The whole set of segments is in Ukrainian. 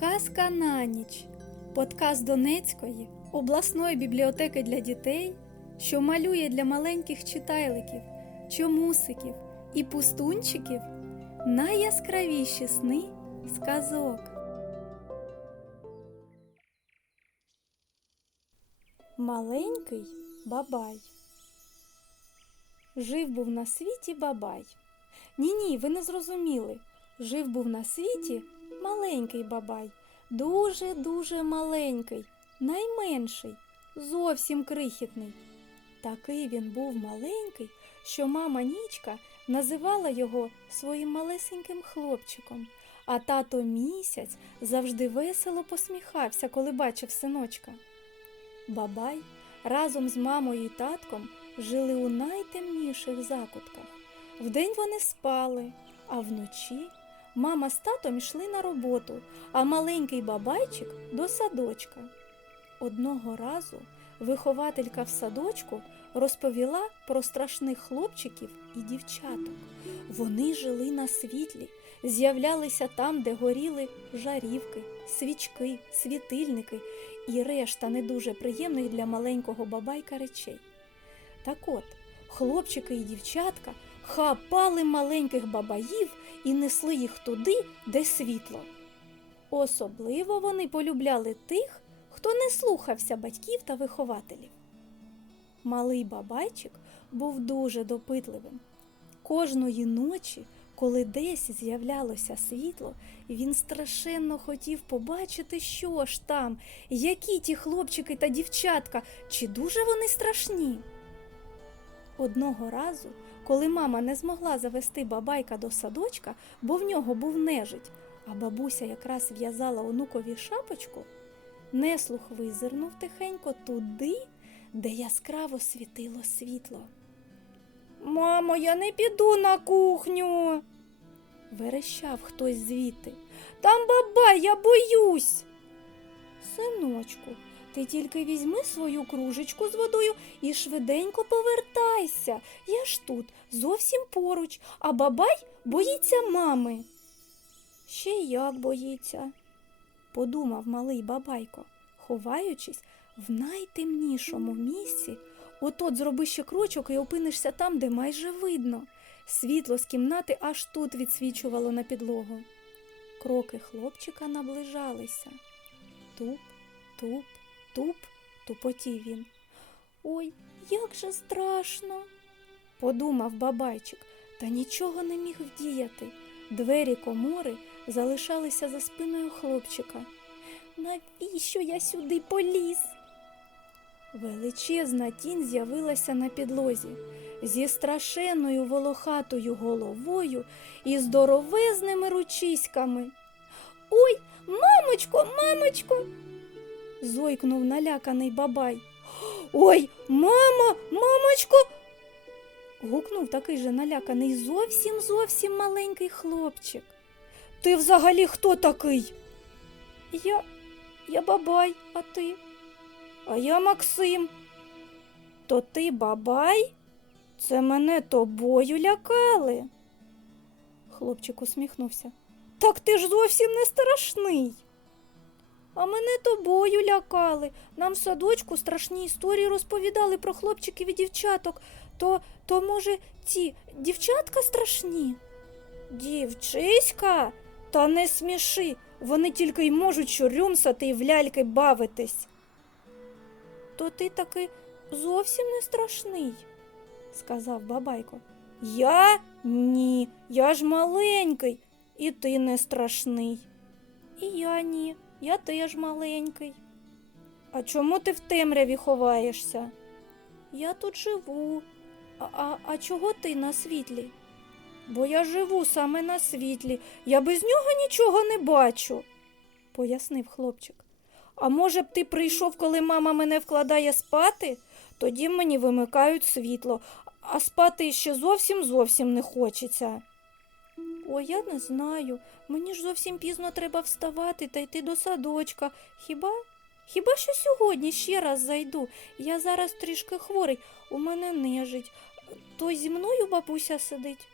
Казка на ніч. Подкаст Донецької обласної бібліотеки для дітей, що малює для маленьких читайликів, чомусиків і пустунчиків найяскравіші сни сказок. Маленький бабай. Жив був на світі бабай. Ні, ні, ви не зрозуміли. Жив був на світі маленький бабай, дуже-дуже маленький, найменший, зовсім крихітний. Такий він був маленький, що мама Нічка називала його своїм малесеньким хлопчиком, а тато місяць завжди весело посміхався, коли бачив синочка. Бабай разом з мамою і татком жили у найтемніших закутках. Вдень вони спали, а вночі мама з татом йшли на роботу, а маленький бабайчик до садочка. Одного разу вихователька в садочку розповіла про страшних хлопчиків і дівчаток. Вони жили на світлі, з'являлися там, де горіли жарівки, свічки, світильники і решта не дуже приємних для маленького бабайка речей. Так от, хлопчики і дівчатка хапали маленьких бабаїв і несли їх туди, де світло. Особливо вони полюбляли тих, хто не слухався батьків та вихователів. Малий бабайчик був дуже допитливим. Кожної ночі, коли десь з'являлося світло, він страшенно хотів побачити, що ж там, які ті хлопчики та дівчатка, чи дуже вони страшні. Одного разу, коли мама не змогла завести бабайка до садочка, бо в нього був нежить, а бабуся якраз в'язала онукові шапочку, неслух визирнув тихенько туди, де яскраво світило світло. Мамо, я не піду на кухню. верещав хтось звідти. Там бабай, я боюсь. Синочку, ти тільки візьми свою кружечку з водою і швиденько повертайся. Я ж тут зовсім поруч, а бабай боїться мами. Ще як боїться, подумав малий бабайко, ховаючись в найтемнішому місці. От-от зроби ще крочок і опинишся там, де майже видно. Світло з кімнати аж тут відсвічувало на підлогу. Кроки хлопчика наближалися. Туп, туп, туп, тупотів він. Ой, як же страшно, подумав бабайчик, та нічого не міг вдіяти. Двері комори залишалися за спиною хлопчика. Навіщо я сюди поліз? Величезна тінь з'явилася на підлозі зі страшенною волохатою головою і здоровезними ручиськами. Ой, мамочко, мамочко. Зойкнув наляканий бабай. Ой, мама, мамочко. гукнув такий же наляканий зовсім зовсім маленький хлопчик. Ти взагалі хто такий? Я, я бабай, а ти? А я Максим. То ти бабай? Це мене тобою лякали. Хлопчик усміхнувся. Так ти ж зовсім не страшний. А мене тобою лякали. Нам в садочку страшні історії розповідали про хлопчиків і дівчаток. То, то, може, ці дівчатка страшні? Дівчиська? Та не сміши. Вони тільки й можуть щорюмсати і в ляльки бавитись. То ти таки зовсім не страшний, сказав бабайко. Я ні, я ж маленький, і ти не страшний. І я ні, я теж маленький. А чому ти в темряві ховаєшся? Я тут живу. А, а, а чого ти на світлі? Бо я живу саме на світлі, я без нього нічого не бачу, пояснив хлопчик. А може б ти прийшов, коли мама мене вкладає спати? Тоді мені вимикають світло, а спати ще зовсім зовсім не хочеться. О, я не знаю. Мені ж зовсім пізно треба вставати та йти до садочка. Хіба? Хіба що сьогодні ще раз зайду? Я зараз трішки хворий, у мене нежить. То зі мною бабуся сидить.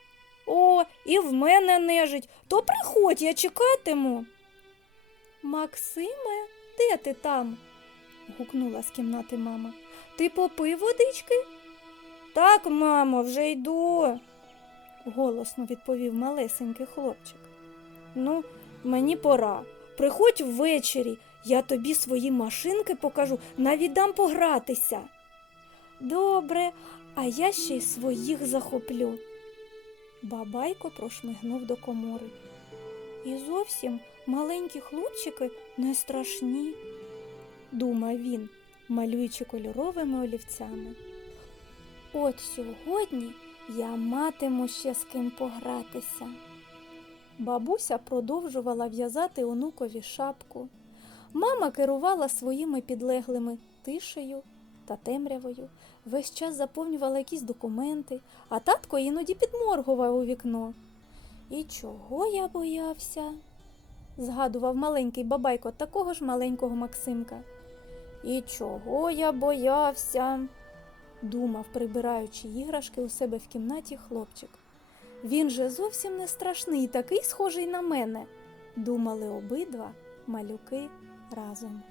О, і в мене нежить. То приходь, я чекатиму. Максиме, де ти там? гукнула з кімнати мама. Ти попив водички? Так, мамо, вже йду, голосно відповів малесенький хлопчик. Ну, мені пора. Приходь ввечері, я тобі свої машинки покажу, навіть дам погратися. Добре, а я ще й своїх захоплю. Бабайко прошмигнув до комори. І зовсім маленькі хлопчики не страшні, думав він, малюючи кольоровими олівцями. От сьогодні я матиму ще з ким погратися. Бабуся продовжувала в'язати онукові шапку. Мама керувала своїми підлеглими тишею та темрявою, весь час заповнювала якісь документи, а татко іноді підморгував у вікно. І чого я боявся? згадував маленький бабайко такого ж маленького Максимка. І чого я боявся? Думав, прибираючи іграшки у себе в кімнаті хлопчик. Він же зовсім не страшний, такий схожий на мене, думали обидва малюки разом.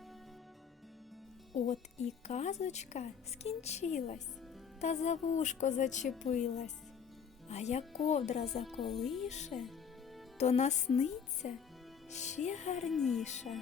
От і казочка скінчилась, та за вушко зачепилась, а як ковдра заколише, то насниться ще гарніше.